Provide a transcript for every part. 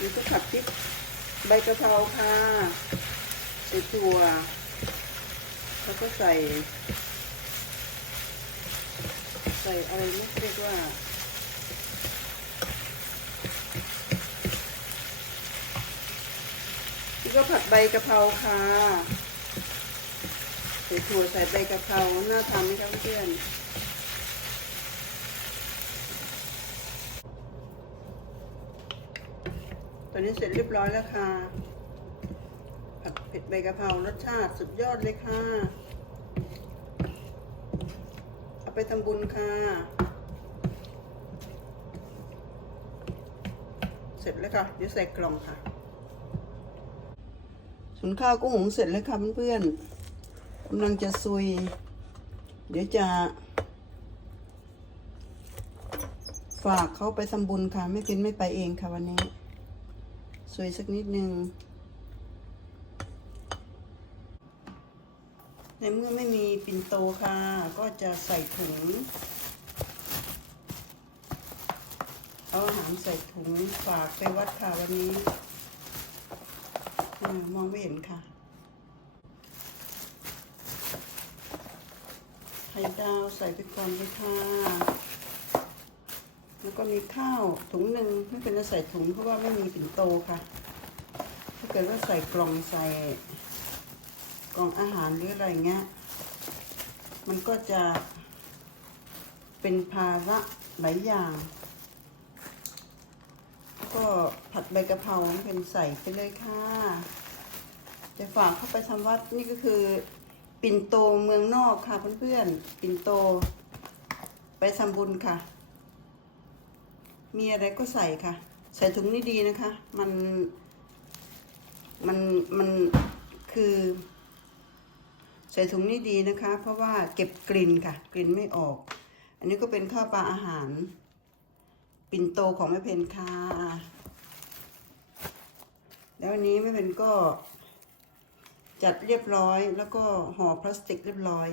นี้ก็ผัดพริกใบกะเพราค่ะใส่ถั่วแล้วก็ใส่ ใส่อะไรไม่เรียกว่านี่ก็ผัดใบกะเพราค่ะ ใส่ถั่วใส่ใบกะเพราน่าทำไหมคะเพื่อน ตอนนี้เสร็จเรียบร้อยแล้วค่ะ ผัดเผ็ดใบกะเพรารสชาติสุดยอดเลยค่ะ เอาไปทำบุญค่ะ เสร็จแล้วค่ะ เดี๋ยวใส่กล่องค่ะสุนข้าวกุ้งหุงเสร็จแล้วค่ะเพื่อนๆกำลังจะซุย เดี๋ยวจะฝากเขาไปทำบุญค่ะ ไม่เป็นไม่ไปเองค่ะวันนี้ ซุยสักนิดนึงในเมื่อไม่มีปิ่นโตค่ะ ก็จะใส่ถุง เอาอาหารใส่ถุงฝากไปวัดค่ะวันนี้ มองไม่เห็นค่ะไข่ดาวใส่ไปก่อนเลยค่ะ แล้วก็มีข้าวถุงหนึ่งไม่เป็นไรใส่ถุงเพราะว่าไม่มีปิ่นโตค่ะ ถ้าเกิดว่าใส่กล่องใส่กล่องอาหารหรืออะไรเงี้ย มันก็จะเป็นภาระหลายอย่าง ก็ผัดใบกะเพราเป็นใส่ไปเลยค่ะ จะฝากเข้าไปทำวัดนี่ก็คือ ปิ่นโตเมืองนอกค่ะเพื่อนๆ ปิ่นโต ไปทำบุญค่ะ มีอะไรก็ใส่ค่ะ ใส่ถุงนี่ดีนะคะ มันมันมันคือ ใส่ถุงนี่ดีนะคะ เพราะว่าเก็บกลิ่นค่ะ กลิ่นไม่ออก อันนี้ก็เป็นข้าวปลาอาหาร ปิ่นโตของแม่เพนค่ะแล้ววันนี้แม่เพนก็จัดเรียบร้อย แล้วก็ห่อพลาสติกเรียบร้อย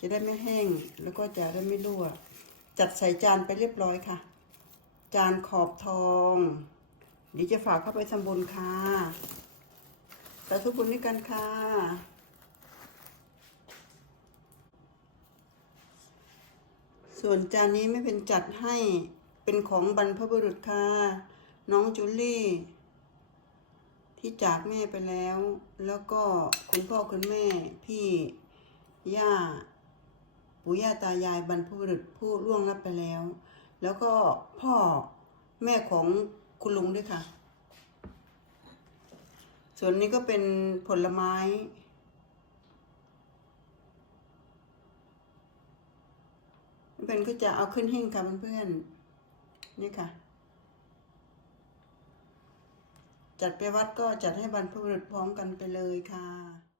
จะได้ไม่แห้งแล้วก็จะได้ไม่รั่วจัดใส่จานไปเรียบร้อยค่ะ จานขอบทองเดี๋ยวจะฝากเข้าไปทำบุญค่ะสาธุบุญด้วยกันค่ะ ส่วนจานนี้ไม่เป็นจัดให้เป็นของบรรพบุรุษค่ะ น้องจูลี่ ที่จากแม่ไปแล้ว แล้วก็คุณพ่อคุณแม่พี่ย่าปู่ย่าตายายบรรพบุรุษผู้ล่วงลับไปแล้ว แล้วก็พ่อแม่ของคุณลุงด้วยค่ะ ส่วนนี้ก็เป็นผลไม้เพื่อนก็จะเอาขึ้นหิ้งค่ะเพื่อนๆนี่ค่ะ จัดไปวัดก็จัดให้บรรพบุรุษพร้อมกันไปเลยค่ะ